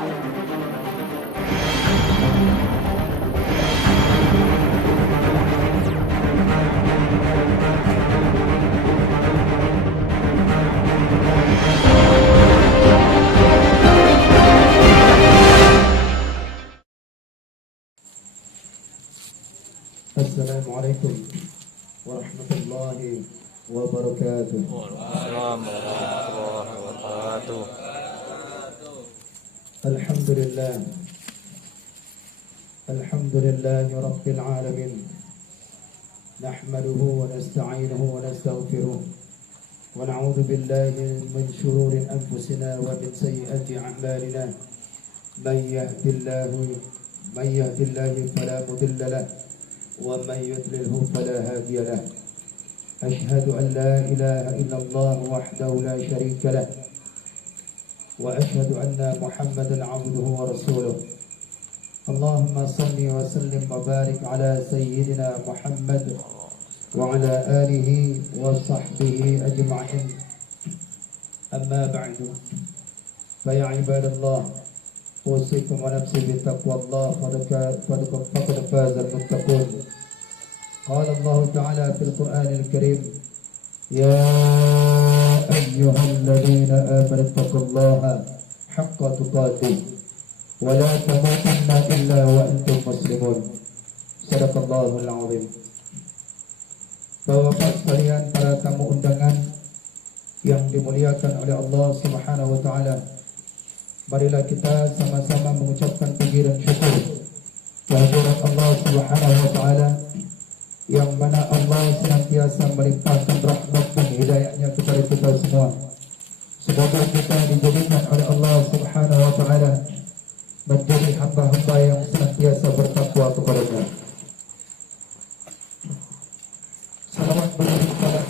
Assalamualaikum warahmatullahi wabarakatuh. Waalaikumsalam warahmatullahi wabarakatuh. Alhamdulillah. Alhamdulillahi rabbil alamin. Nahmaduhu wa nasta'inuhu wa nastaghfiruh. Wa na'udzu billahi min shururi anfusina wa min sayyiati a'malina. Man yahdihillahu fala mudilla lahu ومن يضلله فلا هادي له أشهد أن لا إله إلا الله وحده لا شريك له وأشهد أن محمدا عبده ورسوله اللهم صل وسلم وبارك على سيدنا محمد وعلى آله وصحبه أجمعين أما بعد فيا عباد الله أوصيكم ونفسي بتقوى الله فقد فاز المتقون. قال الله تعالى في القرآن الكريم يا أيها الذين آمنوا اتقوا الله حق تقاته ولا تموتن إلا وأنتم مسلمون. صدق الله العظيم. Bapak sekalian, para tamu undangan yang dimuliakan oleh Allah Subhanahu wa taala, marilah kita sama-sama mengucapkan puji dan syukur kehadirat Allah Subhanahu wa taala yang mana Allah senantiasa melimpahkan rahmat dan hidayahnya kepada kita semua. Semoga kita dijadikan oleh Allah Subhanahu wa taala menjadi hamba-hamba yang senantiasa bertakwa kepada-Nya. Salawat berlimpah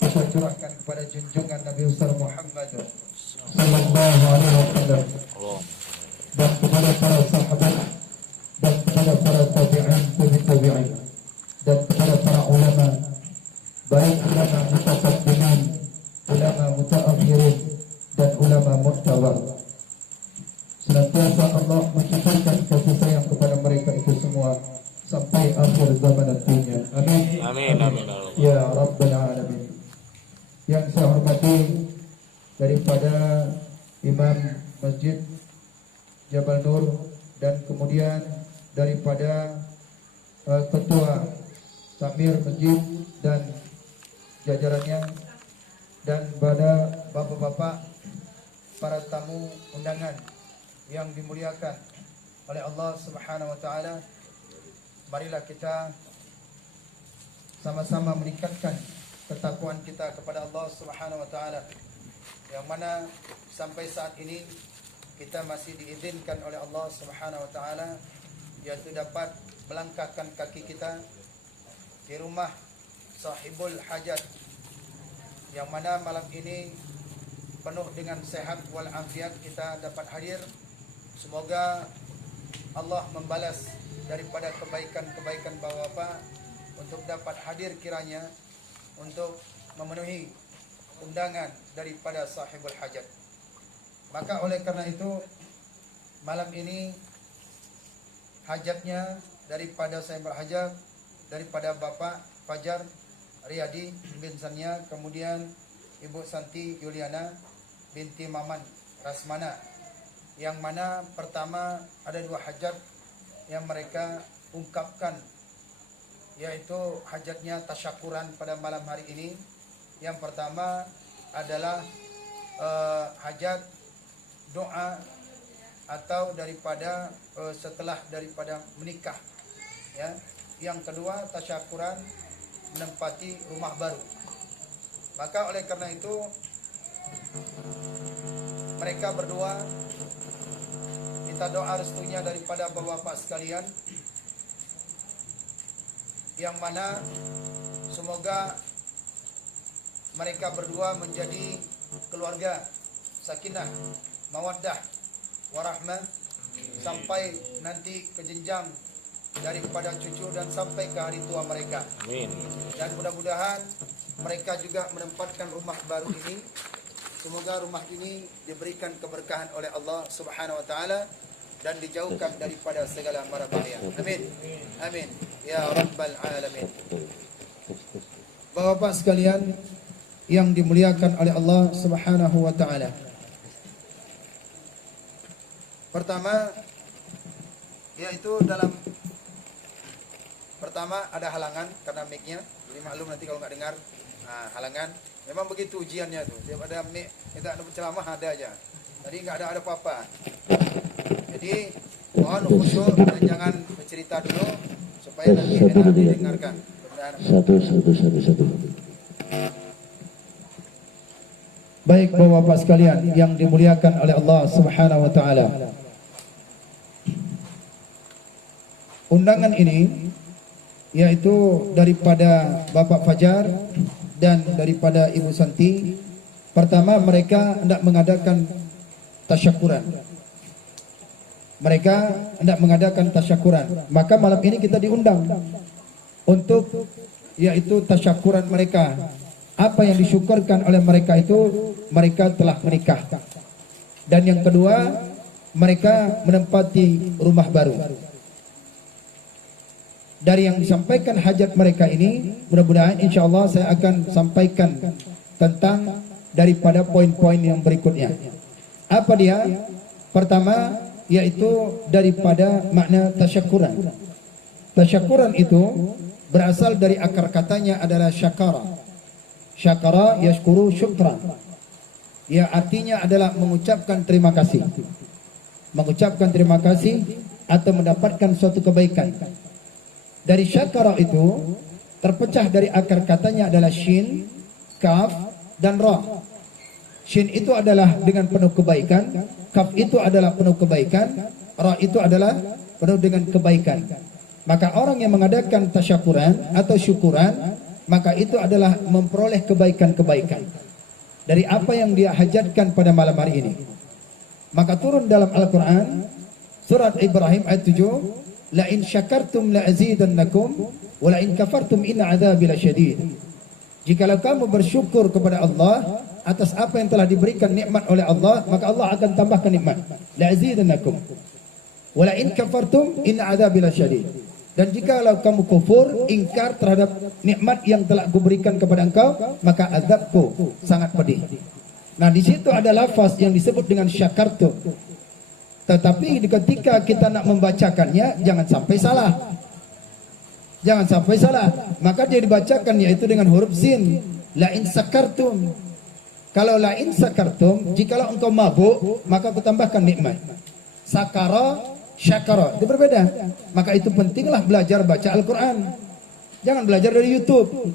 kita curahkan kepada junjungan Nabi besar Muhammad sallallahu alaihi wasallam dan kepada para sahabat dan kepada para tabi'in dan kepada para ulama, baik ulama mutaqaddimin, ulama mutaakhirin dan ulama muhtabar. Senantiasa Allah mencurahkan kasih sayang kepada mereka itu semua sampai akhir zaman nantinya. Amin. Amin. Amin. Ya Rabbal Alamin. Yang saya hormati daripada Imam Masjid Jabal Nur dan kemudian daripada Ketua Takmir Masjid dan jajarannya, dan pada bapak-bapak para tamu undangan yang dimuliakan oleh Allah Subhanahu wa taala, marilah kita sama-sama meningkatkan ketakwaan kita kepada Allah Subhanahu wa taala, yang mana sampai saat ini kita masih diizinkan oleh Allah Subhanahu wa taala yaitu dapat melangkahkan kaki kita di rumah sahibul hajat, yang mana malam ini penuh dengan sehat wal afiat kita dapat hadir. Semoga Allah membalas daripada kebaikan-kebaikan bapak-bapak untuk dapat hadir kiranya untuk memenuhi undangan daripada sahibul hajat. Maka oleh karena itu malam ini hajatnya daripada sahibul hajat, daripada Bapak Fajar Riyadi bin Sania, kemudian Ibu Santi Yuliana binti Maman Rasmana, yang mana pertama ada dua hajat yang mereka ungkapkan, yaitu hajatnya tasyakuran pada malam hari ini. Yang pertama adalah hajat doa atau daripada setelah daripada menikah, ya. Yang kedua tasyakuran menempati rumah baru. Maka oleh karena itu mereka berdua minta doa restunya daripada bapak-bapak sekalian, yang mana semoga mereka berdua menjadi keluarga sakinah, mawaddah, warahmah sampai nanti ke jenjang daripada cucu dan sampai ke hari tua mereka. Amin. Dan mudah-mudahan mereka juga menempatkan rumah baru ini Semoga rumah ini diberikan keberkahan oleh Allah Subhanahu wa taala dan dijauhkan daripada segala mara bahaya. Amin. Amin. Ya rabbal alamin. Bapak-bapak sekalian yang dimuliakan oleh Allah Subhanahu wa taala. Pertama yaitu pertama ada halangan karena mic-nya. Jadi maklum nanti kalau nggak dengar. Nah, halangan. Memang begitu ujiannya tuh. Tiap ada mic, kita ada ceramah ada aja. Jadi nggak ada apa-apa. Jadi mohon khusyuk dan jangan bercerita dulu supaya nanti enak didengarkan. Satu. Baik bapak-bapak sekalian yang dimuliakan oleh Allah Subhanahu wa taala. Undangan ini yaitu daripada Bapak Fajar dan daripada Ibu Santi. Pertama mereka hendak mengadakan tasyakuran. Maka malam ini kita diundang untuk yaitu tasyakuran mereka. Apa yang disyukurkan oleh mereka itu mereka telah menikah. Dan yang kedua mereka menempati rumah baru. Dari yang disampaikan hajat mereka ini, mudah-mudahan insyaAllah saya akan sampaikan tentang daripada poin-poin yang berikutnya. Apa dia? Pertama, yaitu daripada makna tasyakuran. Tasyakuran itu berasal dari akar katanya adalah syakara. Syakara yashkuru syukran. Ya artinya adalah mengucapkan terima kasih. Mengucapkan terima kasih atau mendapatkan suatu kebaikan. Dari syakara itu terpecah dari akar katanya adalah shin, kaf, dan ra. Shin itu adalah dengan penuh kebaikan, kaf itu adalah penuh kebaikan, ra itu adalah penuh dengan kebaikan. Maka orang yang mengadakan tasyakuran atau syukuran, maka itu adalah memperoleh kebaikan-kebaikan dari apa yang dia hajatkan pada malam hari ini. Maka turun dalam Al-Quran surat Ibrahim ayat 7, la in syakartum la azidannakum wa la in kafartum inna adzabi lasyadid. Jikalau kamu bersyukur kepada Allah atas apa yang telah diberikan nikmat oleh Allah, maka Allah akan tambahkan nikmat. La azidannakum wa la in kafartum inna adzabi lasyadid. Dan jikalau kamu kufur, ingkar terhadap nikmat yang telah kuberikan kepada engkau, maka azabku sangat pedih. Nah, di situ ada lafaz yang disebut dengan syakartum. Tetapi ketika kita nak membacakannya jangan sampai salah. Jangan sampai salah. Maka dia dibacakan yaitu dengan huruf sin. La in sakartum. Kalau la in sakartum, jikalau engkau mabuk, maka aku tambahkan nikmat. Sakara, syakara. Itu berbeda. Maka itu pentinglah belajar baca Al-Quran. Jangan belajar dari YouTube.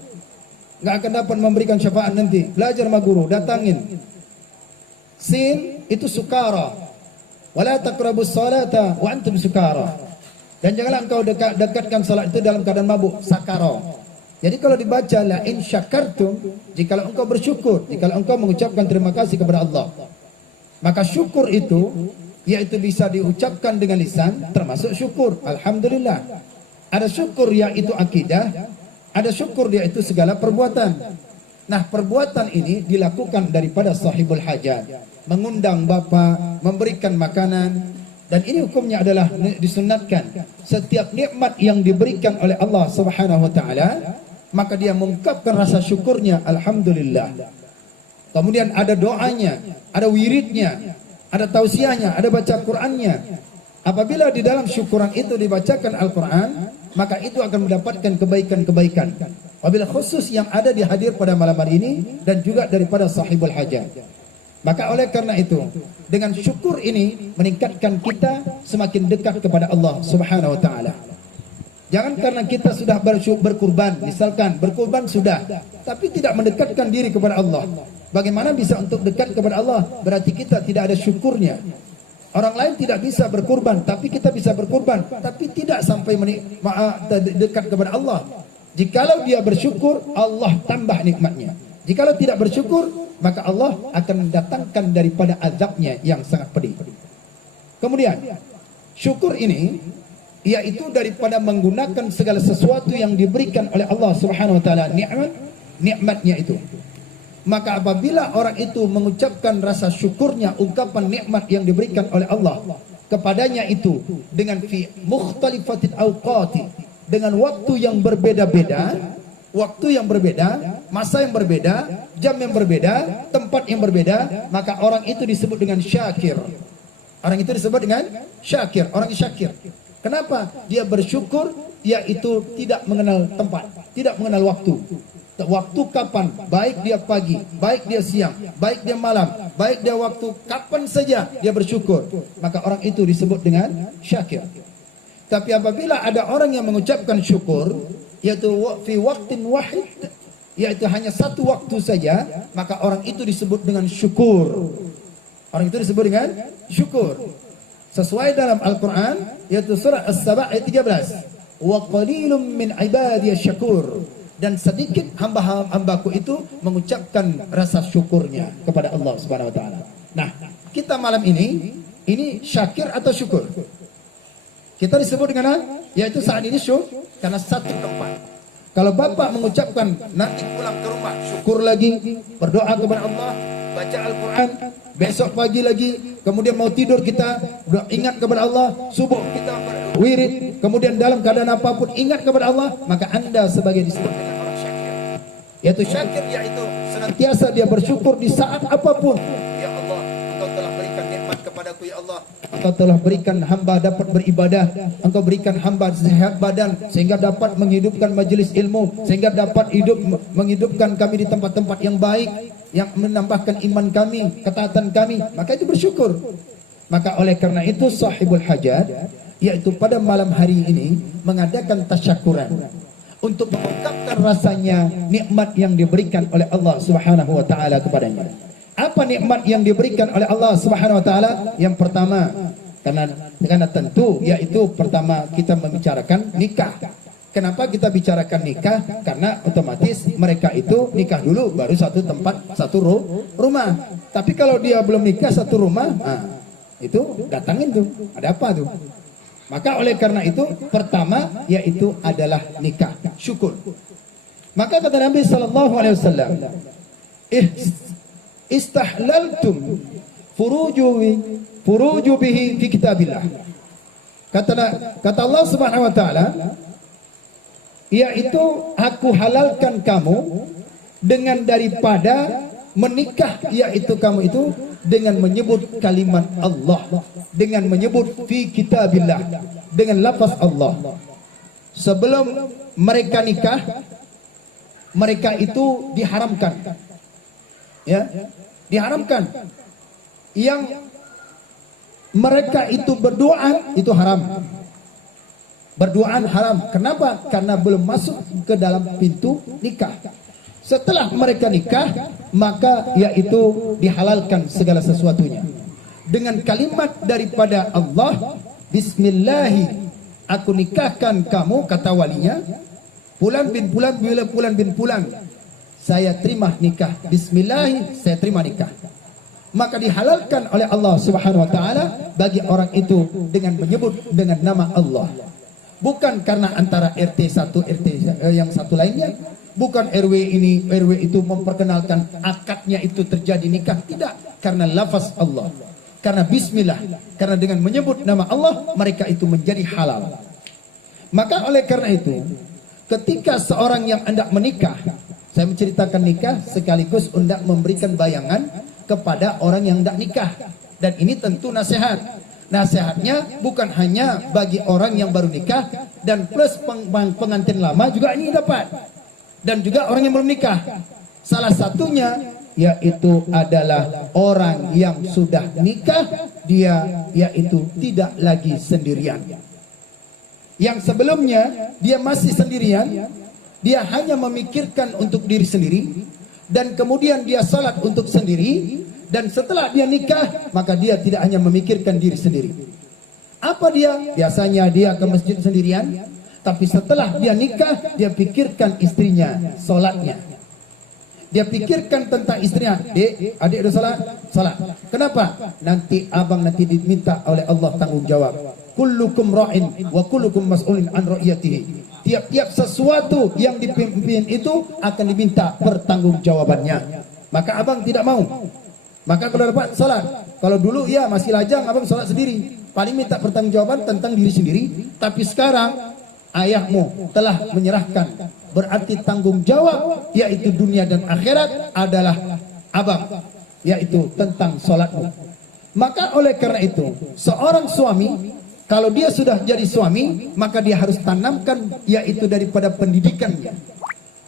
Nggak akan dapat memberikan syafaat nanti. Belajar sama guru, datangin. Sin itu sukara. Wala taqrabus salata wa antum sukara. Dan janganlah engkau dekatkan salat itu dalam keadaan mabuk, sakara. Jadi kalau dibaca la in syakartum, jikalau engkau bersyukur, jikalau engkau mengucapkan terima kasih kepada Allah, maka syukur itu yaitu bisa diucapkan dengan lisan, termasuk syukur. Alhamdulillah. Ada syukur yaitu akidah, ada syukur yaitu segala perbuatan. Nah, perbuatan ini dilakukan daripada sahibul hajat. Mengundang bapa, memberikan makanan, dan ini hukumnya adalah disunatkan. Setiap nikmat yang diberikan oleh Allah Subhanahu wa taala, maka dia mengungkapkan rasa syukurnya, alhamdulillah. Kemudian ada doanya, ada wiridnya, ada tausiahnya, ada baca Qur'annya. Apabila di dalam syukuran itu dibacakan Al-Quran, maka itu akan mendapatkan kebaikan-kebaikan. Wabil khusus yang ada di hadir pada malam hari ini dan juga daripada sahibul hajat. Maka oleh karena itu, dengan syukur ini meningkatkan kita semakin dekat kepada Allah Subhanahu wa taala. Jangan karena kita sudah berkurban, misalkan berkurban sudah, tapi tidak mendekatkan diri kepada Allah. Bagaimana bisa untuk dekat kepada Allah? Berarti kita tidak ada syukurnya. Orang lain tidak bisa berkurban, tapi kita bisa berkurban, tapi tidak sampai dekat kepada Allah. Jikalau dia bersyukur, Allah tambah nikmatnya. Jikalau tidak bersyukur, maka Allah akan mendatangkan daripada azabnya yang sangat pedih. Kemudian, syukur ini yaitu daripada menggunakan segala sesuatu yang diberikan oleh Allah Subhanahu wa taala, nikmatnya itu. Maka apabila orang itu mengucapkan rasa syukurnya, ungkapan nikmat yang diberikan oleh Allah kepadanya itu dengan fi mukhtalifatil awqati, dengan waktu yang berbeda-beda, masa yang berbeda, jam yang berbeda, tempat yang berbeda, maka orang itu disebut dengan syakir. Orang itu disebut dengan syakir, orang syakir. Kenapa? Dia bersyukur, yaitu tidak mengenal tempat, tidak mengenal waktu. Waktu kapan, baik dia pagi, baik dia siang, baik dia malam, baik dia waktu kapan saja dia bersyukur, maka orang itu disebut dengan syakir. Tapi apabila ada orang yang mengucapkan syukur, yaitu fi waqtin wahid, yaitu hanya satu waktu saja, maka orang itu disebut dengan syukur. Orang itu disebut dengan syukur. Sesuai dalam Al-Quran, yaitu surah As-Saba ayat 13. Wa qalilum min ibadiyas syakur. Dan sedikit hamba-hambaku itu mengucapkan rasa syukurnya kepada Allah Subhanahu wa taala. Nah, kita malam ini syakir atau syukur? Kita disebut dengan yaitu saat ini syukur karena satu tempat. Kalau Bapak mengucapkan nanti pulang ke rumah syukur lagi, berdoa kepada Allah, baca Al-Quran, besok pagi lagi, kemudian mau tidur kita ingat kepada Allah, subuh kita wirid, kemudian dalam keadaan apapun ingat kepada Allah, maka Anda sebagai disebut dengan orang syakir. Yaitu syakir, yaitu senantiasa dia bersyukur di saat apapun. Ya Allah, Engkau telah berikan nikmat kepadaku, ya Allah. Engkau telah berikan hamba dapat beribadah, Engkau berikan hamba sehat badan sehingga dapat menghidupkan majelis ilmu, sehingga dapat menghidupkan kami di tempat-tempat yang baik, yang menambahkan iman kami, ketaatan kami, maka itu bersyukur. Maka oleh karena itu sahibul hajat, yaitu pada malam hari ini mengadakan tasyakuran untuk mengungkapkan rasanya nikmat yang diberikan oleh Allah Subhanahu wa taala kepadanya. Apa nikmat yang diberikan oleh Allah Subhanahu wa taala? Yang pertama, karena tentu yaitu pertama kita membicarakan nikah. Kenapa kita bicarakan nikah? Karena otomatis mereka itu nikah dulu baru satu tempat, satu rumah. Tapi kalau dia belum nikah satu rumah, itu datangin tuh. Ada apa tuh? Maka oleh karena itu pertama yaitu adalah nikah, syukur. Maka kata Nabi sallallahu alaihi wasallam, istahlaltum furuju bihi fi kitabillah. Kata Allah Subhanahu wa taala, yaitu aku halalkan kamu dengan daripada menikah, yaitu kamu itu dengan menyebut kalimat Allah, dengan menyebut fi kitabillah, dengan lafaz Allah. Sebelum mereka nikah, mereka itu diharamkan, ya, diharamkan. Yang mereka itu berdoa itu haram. Berdoa haram. Kenapa? Karena belum masuk ke dalam pintu nikah. Setelah mereka nikah, maka yaitu dihalalkan segala sesuatunya dengan kalimat daripada Allah, Bismillahi, aku nikahkan kamu, kata walinya, Fulan bin Fulan bila Fulan bin Fulan, saya terima nikah. Bismillahi, saya terima nikah. Maka dihalalkan oleh Allah Subhanahu wa taala bagi orang itu dengan menyebut dengan nama Allah. Bukan karena antara RT satu RT yang satu lainnya, bukan RW ini RW itu memperkenalkan akadnya itu terjadi nikah, tidak, karena lafaz Allah, karena bismillah, karena dengan menyebut nama Allah mereka itu menjadi halal. Maka oleh karena itu ketika seorang yang hendak menikah, saya menceritakan nikah sekaligus hendak memberikan bayangan kepada orang yang hendak nikah, dan ini tentu nasihat. Nasihatnya bukan hanya bagi orang yang baru nikah, dan plus pengantin lama juga ini dapat, dan juga orang yang belum nikah. Salah satunya yaitu adalah orang yang sudah nikah, dia yaitu tidak lagi sendirian. Yang sebelumnya dia masih sendirian, dia hanya memikirkan untuk diri sendiri, dan kemudian dia salat untuk sendiri, dan setelah dia nikah maka dia tidak hanya memikirkan diri sendiri. Apa dia? Biasanya dia ke masjid sendirian, tapi setelah dia nikah dia pikirkan istrinya, salatnya. Dia pikirkan tentang istrinya. Dek, adik ada salat. Kenapa? Nanti abang nanti diminta oleh Allah tanggung jawab. Kullukum ra'in wa kullukum mas'ulin an ra'iyatihi. Tiap-tiap sesuatu yang dipimpin itu akan diminta pertanggungjawabannya. maka abang tidak mau. Maka kalau dapat salat, kalau dulu ya masih lajang abang salat sendiri, paling minta pertanggungjawaban tentang diri sendiri. Tapi sekarang ayahmu telah menyerahkan, berarti tanggung jawab yaitu dunia dan akhirat adalah abang, yaitu tentang salatmu. Maka oleh karena itu seorang suami kalau dia sudah jadi suami, maka dia harus tanamkan yaitu daripada pendidikannya,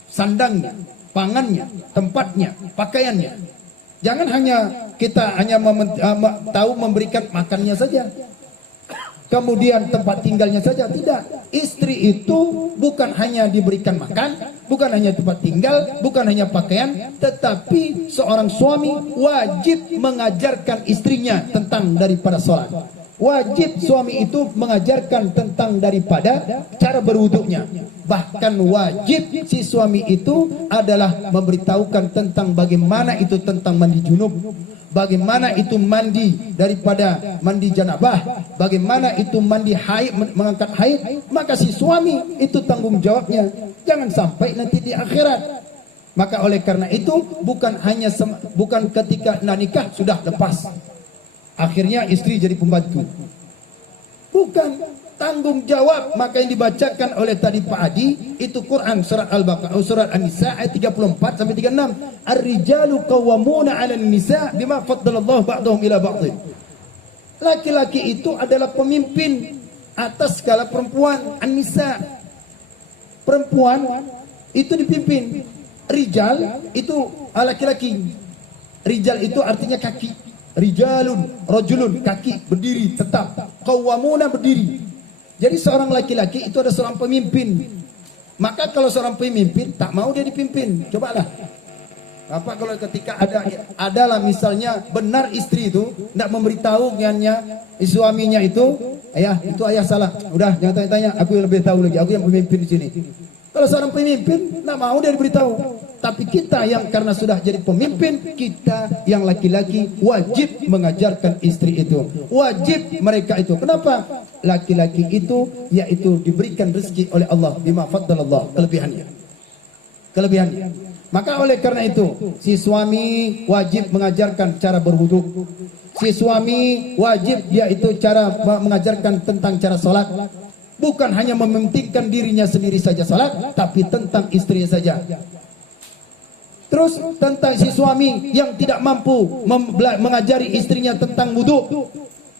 sandangnya, pangannya, tempatnya, pakaiannya. Jangan hanya kita tahu memberikan makannya saja, kemudian tempat tinggalnya saja. Tidak. Istri itu bukan hanya diberikan makan, bukan hanya tempat tinggal, bukan hanya pakaian, tetapi seorang suami wajib mengajarkan istrinya tentang daripada sholat. Wajib suami itu mengajarkan tentang daripada cara berwuduknya. Bahkan wajib si suami itu adalah memberitahukan tentang bagaimana itu tentang mandi junub, bagaimana itu mandi daripada mandi janabah, bagaimana itu mandi haid, mengangkat haid. Maka si suami itu tanggung jawabnya. Jangan sampai nanti di akhirat. Maka oleh karena itu bukan ketika nikah sudah lepas, akhirnya istri jadi pembantu. Bukan, tanggung jawab. Maka yang dibacakan oleh tadi Pak Adi itu Quran surat Al-Baqarah, surat An-Nisa ayat 34 sampai 36. Ar-rijalu qawwamuna 'alan nisa bima faddalallahu ba'dahum ila ba'dhin. Laki-laki itu adalah pemimpin atas segala perempuan. An-Nisa, perempuan itu dipimpin. Rijal itu laki-laki. Rijal itu artinya kaki. Rijalun, rajulun, kaki, berdiri, tetap. Qawwamuna, berdiri. Jadi seorang laki-laki itu ada seorang pemimpin. Maka kalau seorang pemimpin tak mau dia dipimpin. Cobalah. Apa kalau ketika adalah misalnya benar istri itu tidak memberitahu suaminya itu ayah salah. Udah jangan tanya-tanya, aku yang lebih tahu lagi. Aku yang pemimpin di sini. Kalau seorang pemimpin tidak mau dia diberitahu. Tapi kita yang karena sudah jadi pemimpin, kita yang laki-laki wajib mengajarkan istri itu. Wajib mereka itu. Kenapa? Laki-laki itu yaitu diberikan rezeki oleh Allah bima faddalallah, kelebihannya. Maka oleh karena itu si suami wajib mengajarkan cara berwudu. Si suami wajib yaitu cara mengajarkan tentang cara salat. Bukan hanya mementingkan dirinya sendiri saja salat, tapi tentang istrinya saja. Terus tentang si suami yang tidak mampu mengajari istrinya tentang wudu,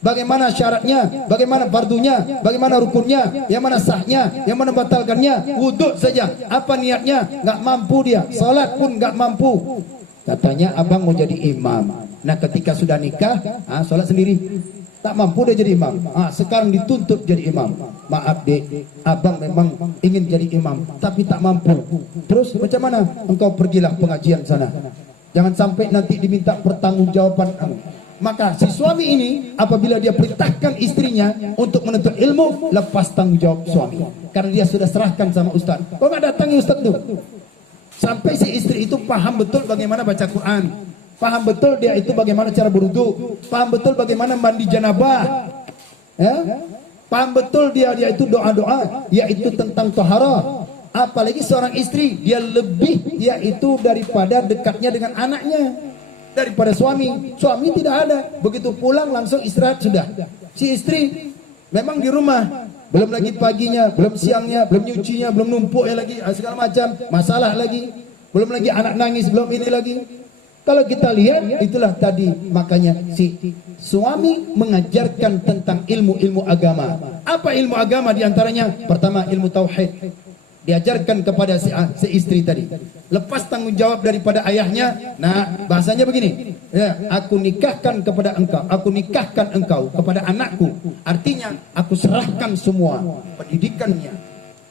bagaimana syaratnya, bagaimana fardunya, bagaimana rukunnya, yang mana sahnya, yang mana batalkannya. Wudu saja, apa niatnya, nggak mampu dia. Salat pun nggak mampu. Katanya abang mau jadi imam. Nah ketika sudah nikah, salat sendiri. Tak mampu dia jadi imam. Sekarang dituntut jadi imam. Maaf dek, abang memang ingin jadi imam, tapi tak mampu. Terus macam mana? Engkau pergilah pengajian sana. Jangan sampai nanti diminta pertanggungjawaban. Maka si suami ini apabila dia perintahkan istrinya untuk menuntut ilmu, lepas tanggung jawab suami. Karena dia sudah serahkan sama ustaz. Kok nggak datangi ustaz tu? Sampai si istri itu paham betul bagaimana baca Quran. Paham betul dia itu bagaimana cara berwudu, paham betul bagaimana mandi janabah, paham betul dia itu doa-doa, yaitu tentang taharah. Apalagi seorang istri, dia lebih yaitu daripada dekatnya dengan anaknya daripada suami. Suami tidak ada, begitu pulang langsung istirahat sudah. Si istri memang di rumah, belum lagi paginya, belum siangnya, belum nyucinya, belum numpuk lagi segala macam masalah lagi, belum lagi anak nangis, belum ini lagi. Kalau kita lihat itulah tadi, makanya si suami mengajarkan tentang ilmu-ilmu agama. Apa ilmu agama diantaranya? Pertama ilmu tauhid, diajarkan kepada si istri tadi. Lepas tanggung jawab daripada ayahnya. Nah bahasanya begini, aku nikahkan kepada engkau, aku nikahkan engkau kepada anakku. Artinya aku serahkan semua pendidikannya,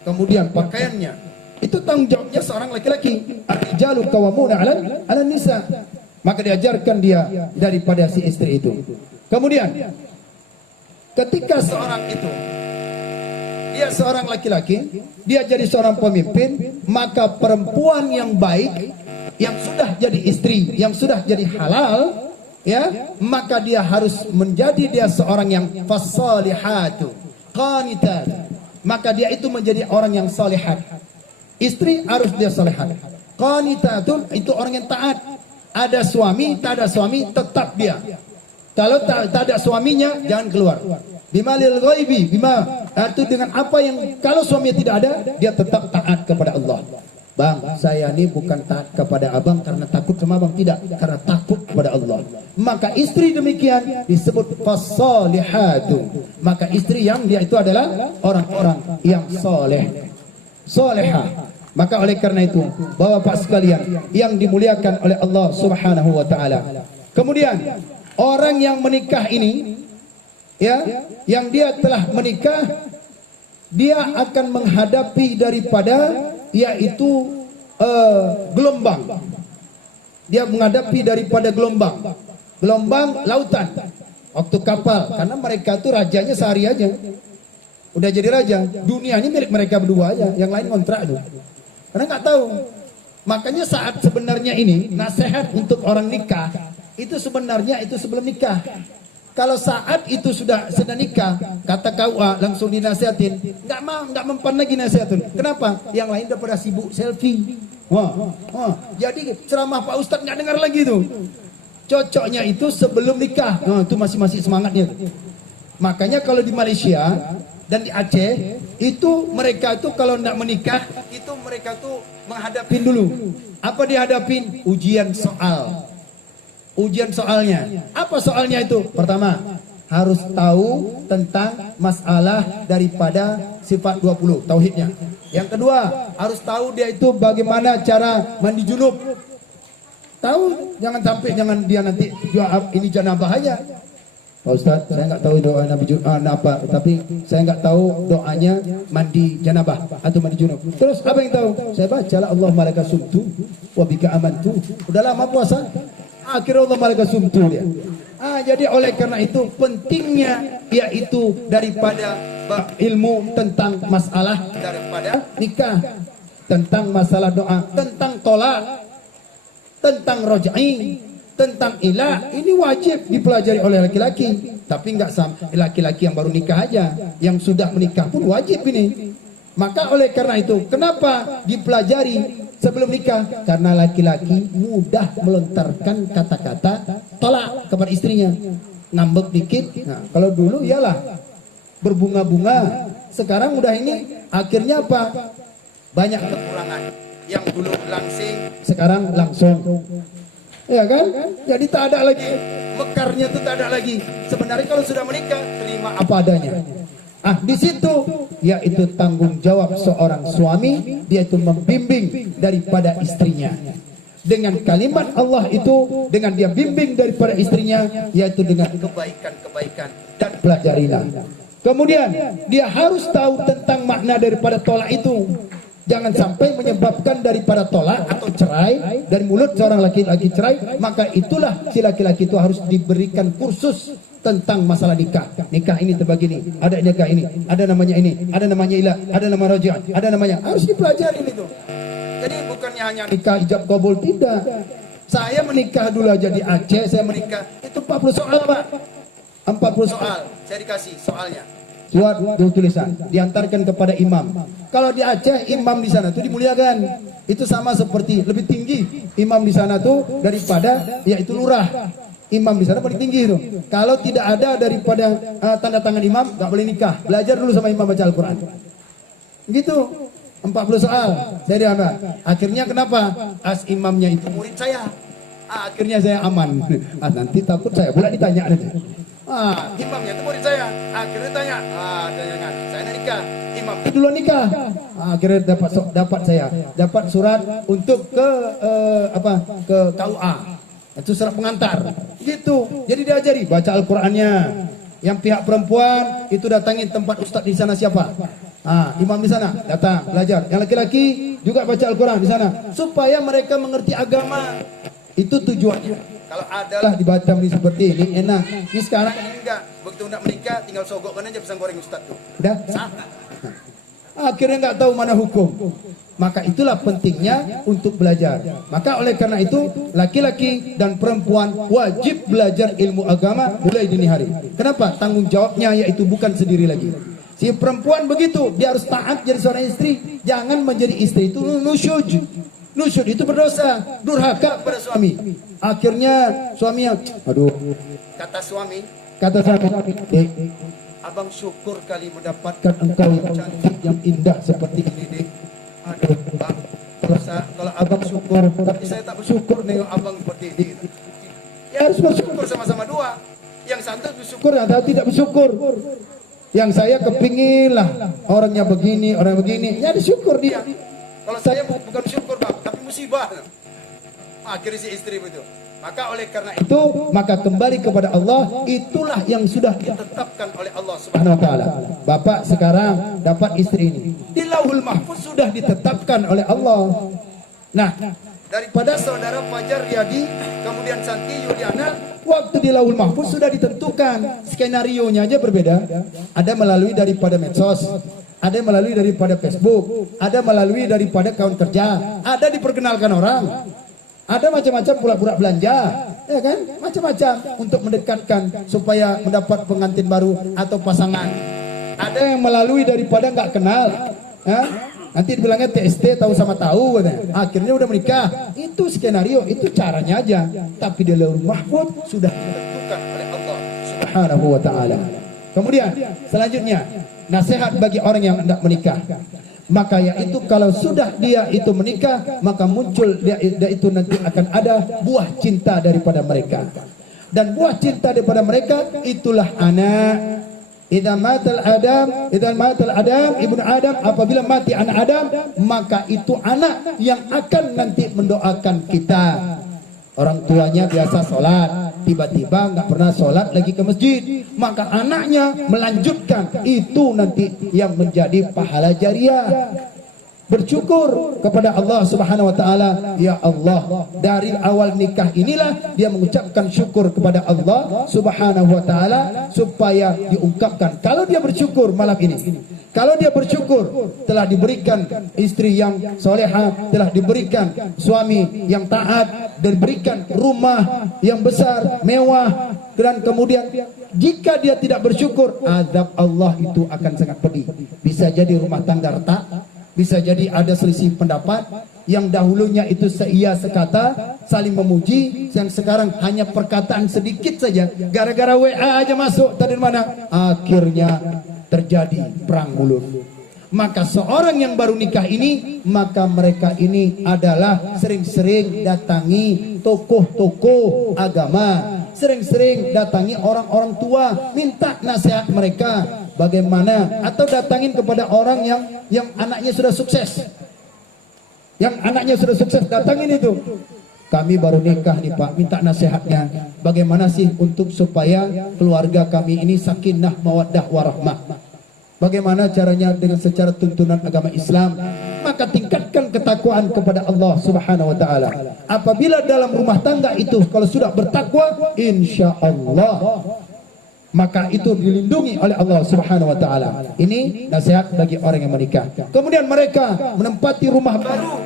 kemudian pakaiannya. Itu tanggung jawabnya seorang laki-laki. Ar-rijalu qawwamuna 'alan nisa. Maka diajarkan dia daripada si istri itu. Kemudian ketika seorang itu dia seorang laki-laki, dia jadi seorang pemimpin, maka perempuan yang baik yang sudah jadi istri, yang sudah jadi halal, maka dia harus menjadi dia seorang yang fasalihatu qanitat. Maka dia itu menjadi orang yang salihat. Istri harus dia salihat. Qanitatun itu orang yang taat. ada suami, tak ada suami, tetap dia. Kalau tak ada suaminya, jangan keluar. Bima lil ghaibi, bima itu dengan apa yang kalau suaminya tidak ada, dia tetap taat kepada Allah. Bang, saya ini bukan taat kepada abang karena takut sama abang, tidak, karena takut kepada Allah. Maka istri demikian disebut fasalihatu. Maka istri yang dia itu adalah orang-orang yang soleh, solehah. Maka oleh karena itu, Bapak sekalian yang dimuliakan oleh Allah Subhanahu wa taala. Kemudian orang yang menikah ini, ya, yang dia telah menikah, dia akan menghadapi daripada yaitu gelombang. Dia menghadapi daripada gelombang lautan waktu kapal, karena mereka itu rajanya sehari aja udah jadi raja. Dunia ini milik mereka berdua aja, yang lain kontrak itu. Karena nggak tahu. Makanya saat sebenarnya ini nasihat untuk orang nikah itu sebenarnya itu sebelum nikah. Kalau saat itu sudah nikah, kata KUA langsung dinasihatin, nggak mempan lagi nasihatin. Kenapa? Yang lain udah pada sibuk selfie. Jadi ceramah Pak Ustadz nggak dengar lagi tuh. Cocoknya itu sebelum nikah. Itu masih semangatnya. Makanya kalau di Malaysia dan di Aceh itu mereka itu kalau nggak menikah itu mereka tuh menghadapin dulu. Apa dihadapin? Ujian soal. Ujian soalnya. Apa soalnya itu? Pertama, harus tahu tentang masalah daripada sifat 20, tauhidnya. Yang kedua, harus tahu dia itu bagaimana cara mandi junub. Tahu, jangan sampai dia nanti ini janabah aja. Pak Ustaz, saya nggak tahu doa Nabi apa, tapi saya nggak tahu doanya mandi janabah atau mandi junub. Terus apa yang tahu? Saya bacalah Allahumma laka sumtu wa bika amantu. Udah lama puasa. Akhirnya Allah malaikat sumtu dia. Jadi oleh karena itu pentingnya yaitu daripada ilmu tentang masalah daripada nikah, tentang masalah doa, tentang tolak, tentang rojai, tentang ilah. Ini wajib dipelajari oleh laki-laki. Tapi enggak sama laki-laki yang baru nikah aja, yang sudah menikah pun wajib ini. Maka oleh karena itu, kenapa dipelajari sebelum nikah? Karena laki-laki mudah melontarkan kata-kata tolak kepada istrinya. Ngambek dikit. Nah, kalau dulu iyalah berbunga-bunga. Sekarang udah ini akhirnya apa? Banyak kekurangan. Yang dulu langsing, sekarang langsung. Ya kan? Jadi tak ada lagi mekarnya, itu tak ada lagi. Sebenarnya kalau sudah menikah, terima apa adanya. Di situ yaitu tanggung jawab seorang suami, dia itu membimbing daripada istrinya dengan kalimat Allah itu, dengan dia bimbing daripada istrinya yaitu dengan kebaikan-kebaikan, dan pelajarilah. Kemudian dia harus tahu tentang makna daripada tolak itu. Jangan sampai menyebabkan daripada tolak atau cerai dari mulut seorang laki-laki cerai, maka itulah si laki-laki itu harus diberikan kursus tentang masalah nikah. Nikah ini terbagi ini, ada nikah ini, ada namanya ini, ada namanya ilah, ada nama raja, ada namanya, harus dipelajari itu. Jadi bukannya hanya nikah ijab kabul, tidak. Saya menikah dulu aja di Aceh, saya menikah itu 40 soal, Pak. 40 soal, saya dikasih soalnya. Surat tulisan diantarkan kepada imam. Kalau di Aceh imam di sana tuh dimuliakan. Itu sama seperti lebih tinggi imam di sana tuh daripada yaitu lurah. Imam di sana paling tinggi itu. Kalau tidak ada daripada tanda tangan imam, nggak boleh nikah. Belajar dulu sama imam baca Al-Quran. Gitu. 40 soal. Saya diambil. Akhirnya kenapa? Imamnya itu murid saya. Akhirnya saya aman. Nanti takut saya pula ditanya nanti. Imamnya itu murid saya. Akhirnya tanya. Jangan. Saya nikah. Imam itu duluan nikah. Akhirnya dapat surat untuk ke ke KUA. Itu surat pengantar. Gitu. Jadi diajari baca Al-Qur'annya. Yang pihak perempuan itu datangin tempat ustaz di sana siapa? Imam di sana datang belajar. Yang laki-laki juga baca Al-Qur'an di sana supaya mereka mengerti agama. Itu tujuannya. Kalau adalah di Batam ini seperti ini enak. Ini sekarang enggak. Begitu nak menikah tinggal sogokkan aja pisang goreng ustaz tuh. Udah. Akhirnya nggak tahu mana hukum. Maka itulah pentingnya untuk belajar. Maka oleh karena itu laki-laki dan perempuan wajib belajar ilmu agama mulai dini hari. Kenapa? Tanggung jawabnya yaitu bukan sendiri lagi. Si perempuan begitu, dia harus taat jadi seorang istri. Jangan menjadi istri itu nusyuj. Nusyud itu berdosa, durhaka pada suami. Akhirnya suaminya, aduh, Kata suami, kata suami, "Dek, abang syukur kali mendapatkan kan engkau yang cantik, yang indah seperti ini, Dek. Aduh bang, kalau abang syukur, tapi saya tak bersyukur nengok abang seperti ini. Ya harus bersyukur. Syukur sama-sama dua. Yang satu bersyukur, Syukur atau tidak bersyukur. Yang saya kepingin lah orangnya begini, orang begini, ya disyukur dia. kalau saya bukan syukur bang, tapi musibah. Akhirnya si istri begitu. Maka oleh karena itu Maka kembali kepada Allah, itulah yang sudah ditetapkan oleh Allah Subhanahu Subhanahu wa taala. Bapak sekarang dapat istri ini. Di Lauhul Mahfuz sudah ditetapkan oleh Allah. Nah, daripada saudara Fajar Riyadi, kemudian Santi Yuliana, waktu di Lauhul Mahfuz sudah ditentukan, skenario-nya aja berbeda. Ada melalui daripada medsos, ada melalui daripada Facebook, ada melalui daripada kawan kerja, ada diperkenalkan orang, ada macam-macam pura-pura belanja, ya kan? Macam-macam untuk mendekatkan supaya mendapat pengantin baru atau pasangan. Ada yang melalui daripada nggak kenal, ya? Nanti dibilangnya TST tahu sama tahu, katanya. Akhirnya udah menikah. Itu skenario, itu caranya aja. Tapi di Lauhul Mahfuz sudah ditentukan oleh Allah Subhanahu wa taala. Kemudian selanjutnya, nasihat bagi orang yang hendak menikah. Maka yaitu kalau sudah dia itu menikah, maka muncul dia itu nanti akan ada buah cinta daripada mereka. Dan buah cinta daripada mereka itulah anak. Idza matal Adam, ibnu Adam, apabila mati anak Adam, maka itu anak yang akan nanti mendoakan kita. Orang tuanya biasa sholat, tiba-tiba nggak pernah sholat lagi ke masjid, maka anaknya melanjutkan, itu nanti yang menjadi pahala jariah. Bersyukur kepada Allah Subhanahu wa taala, ya Allah, dari awal nikah inilah dia mengucapkan syukur kepada Allah Subhanahu wa taala supaya diungkapkan. Kalau dia bersyukur malam ini, kalau dia bersyukur telah diberikan istri yang soleha, telah diberikan suami yang taat, dan diberikan rumah yang besar, mewah, dan kemudian jika dia tidak bersyukur, azab Allah itu akan sangat pedih. Bisa jadi rumah tangga retak, bisa jadi ada selisih pendapat, yang dahulunya itu seia sekata, saling memuji, yang sekarang hanya perkataan sedikit saja, gara-gara WA aja masuk tadi mana, akhirnya terjadi perang mulut. Maka seorang yang baru nikah ini, maka mereka ini adalah sering-sering datangi tokoh-tokoh agama, sering-sering datangi orang-orang tua, minta nasihat mereka bagaimana, atau datangin kepada orang yang anaknya sudah sukses, datangin itu. Kami baru nikah nih Pak, minta nasihatnya bagaimana sih untuk supaya keluarga kami ini sakinah mawaddah warahmah, bagaimana caranya dengan secara tuntunan agama Islam. Maka tingkatkan ketakwaan kepada Allah Subhanahu wa taala. Apabila dalam rumah tangga itu kalau sudah bertakwa, insya Allah maka itu dilindungi oleh Allah Subhanahu wa taala. Ini nasihat bagi orang yang menikah. Kemudian mereka menempati rumah baru.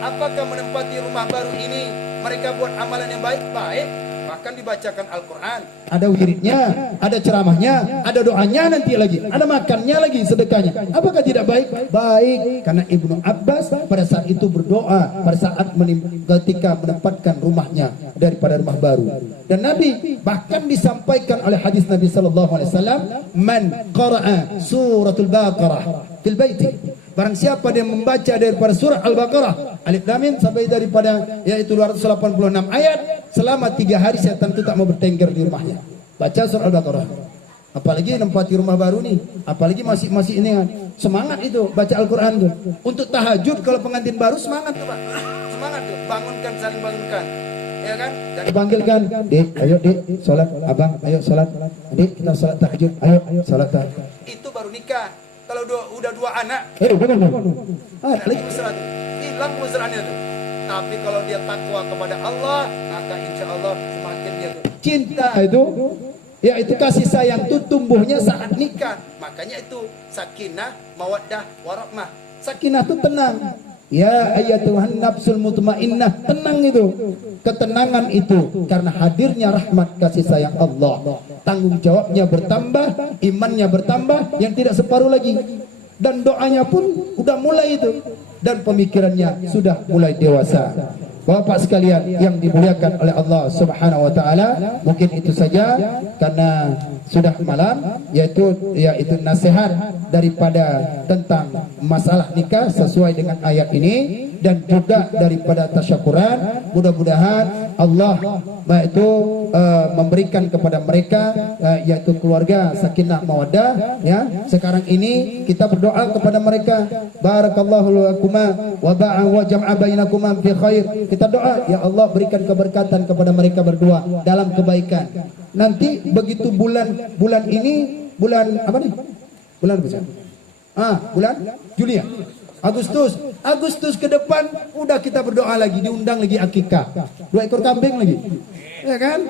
Apakah menempati rumah baru ini mereka buat amalan yang baik-baik? Bahkan dibacakan Al-Quran, ada wiridnya, ada ceramahnya, ada doanya nanti lagi, ada makannya lagi, sedekahnya. Apakah tidak baik? Baik, karena Ibnu Abbas pada saat itu berdoa pada saat ketika menempatkan rumahnya daripada rumah baru. Dan Nabi bahkan disampaikan oleh hadis Nabi sallallahu alaihi wasallam, man qara'a suratul Baqarah fil baiti, barang siapa dia membaca daripada surah Al-Baqarah alif lam mim sampai daripada yaitu 286 ayat, selama 3 hari setan itu tak mau bertengger di rumahnya. Baca surah Al-Baqarah. Apalagi nempati rumah baru nih, apalagi masih ini kan. Semangat itu baca Al-Qur'an tuh. Untuk tahajud kalau pengantin baru semangat tuh, Pak. Semangat tuh, bangunkan, saling bangunkan. Ya kan? Dan dipanggilkan, "Dek, ayo Dek, salat. Abang, ayo salat. Dek, kita salat tahajud. Ayo salat tahajud." Itu baru nikah. Kalau udah 2 anak, Benar. ada lagi mesra tuh. Hilang mesraannya tuh. Tapi kalau dia takwa kepada Allah, maka insya Allah semakin dia tuh Cinta itu, yaitu kasih sayang itu tumbuhnya saat nikah. makanya itu sakinah, mawaddah, warahmah. Sakinah itu tenang. Ya ayyatuhan nafsul mutmainnah, tenang itu. Ketenangan itu karena hadirnya rahmat kasih sayang Allah. Tanggung jawabnya bertambah, imannya bertambah, yang tidak separuh lagi. dan doanya pun udah mulai itu, dan pemikirannya sudah mulai dewasa. Bapak sekalian yang dimuliakan oleh Allah Subhanahu wa taala, mungkin itu saja karena sudah malam, yaitu nasihat daripada tentang masalah nikah sesuai dengan ayat ini, dan juga daripada tasyakuran. Mudah-mudahan Allah yaitu memberikan kepada mereka yaitu keluarga sakinah mawaddah, ya. Sekarang ini kita berdoa kepada mereka, barakallahu lakuma wa ba'a wa jam'a bainakuma fi khair. Kita doa, ya Allah berikan keberkatan kepada mereka berdua dalam kebaikan. Nanti begitu bulan ini, bulan apa nih? Bulan apa? Bulan Juli ya? Agustus ke depan udah kita berdoa lagi, diundang lagi akikah. 2 ekor kambing lagi. Ya kan?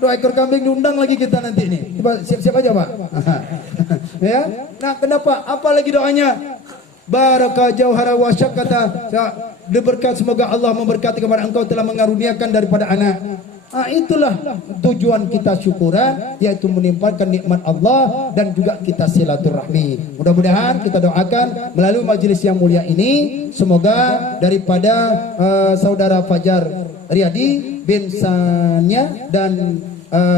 2 ekor kambing diundang lagi kita nanti nih. Coba siap-siap aja, Pak. Ya. Nah, kenapa? Apa lagi doanya? Baraka jauhara wa syakata. Diberkat, semoga Allah memberkati kepada engkau telah mengaruniakan daripada anak. Itulah tujuan kita syukuran, yaitu menimpakan nikmat Allah dan juga kita silaturahmi. Mudah-mudahan kita doakan melalui majelis yang mulia ini, semoga daripada saudara Fajar Riyadi bin Sanya dan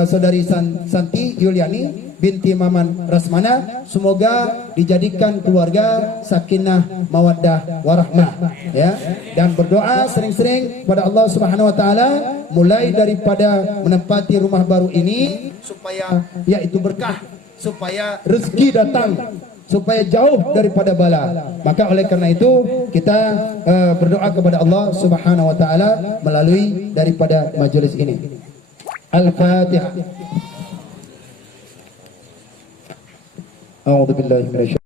saudari Santi Yuliani binti Maman Rasmana, semoga dijadikan keluarga sakinah mawaddah warahmah, ya. Dan berdoa sering-sering pada Allah Subhanahu wa taala mulai daripada menempati rumah baru ini supaya yaitu berkah, supaya rezeki datang, supaya jauh daripada bala. Maka oleh karena itu kita berdoa kepada Allah Subhanahu wa taala melalui daripada majelis ini. Al-Fatihah. A'udzu billahi minasy